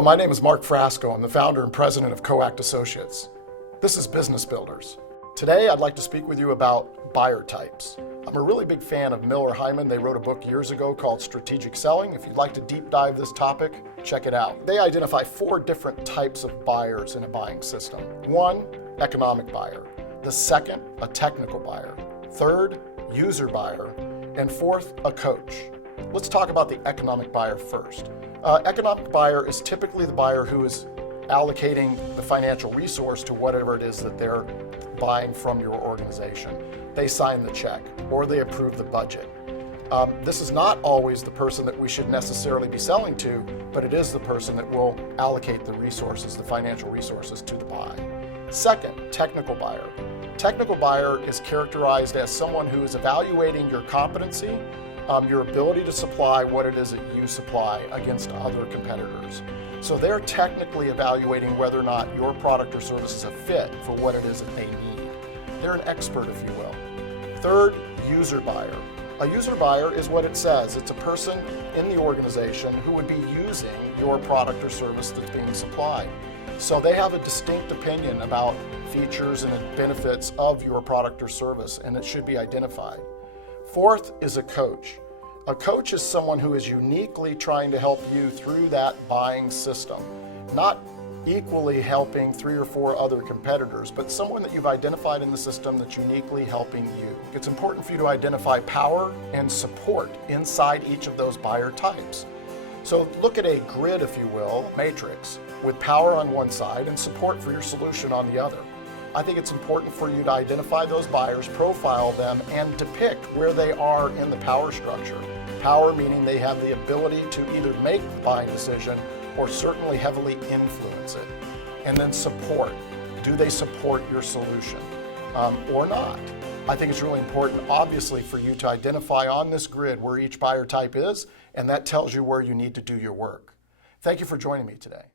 Hello, my name is Mark Frasco. I'm the founder and president of COACT Associates. This is Business Builders. Today, I'd like to speak with you about buyer types. I'm a really big fan of Miller Hyman. They wrote a book years ago called Strategic Selling. If you'd like to deep dive this topic, check it out. They identify 4 different types of buyers in a buying system. 1, economic buyer. The second, a technical buyer. Third, user buyer. And 4th, a coach. Let's talk about the economic buyer first. Economic buyer is typically the buyer who is allocating the financial resource to whatever it is that they're buying from your organization. They sign the check or they approve the budget. This is not always the person that we should necessarily be selling to, but it is the person that will allocate the resources, the financial resources to the buy. Second, technical buyer. Technical buyer is characterized as someone who is evaluating your competency, your ability to supply what it is that you supply against other competitors. So they're technically evaluating whether or not your product or service is a fit for what it is that they need. They're an expert, if you will. Third, user buyer. A user buyer is what it says. It's a person in the organization who would be using your product or service that's being supplied. So they have a distinct opinion about features and benefits of your product or service, and it should be identified. Fourth is a coach. A coach is someone who is uniquely trying to help you through that buying system, not equally helping 3 or 4 other competitors, but someone that you've identified in the system that's uniquely helping you. It's important for you to identify power and support inside each of those buyer types. So look at a grid, if you will, matrix, with power on one side and support for your solution on the other. I think it's important for you to identify those buyers, profile them, and depict where they are in the power structure. Power meaning they have the ability to either make the buying decision or certainly heavily influence it. And then support. Do they support your solution or not? I think it's really important, obviously, for you to identify on this grid where each buyer type is, and that tells you where you need to do your work. Thank you for joining me today.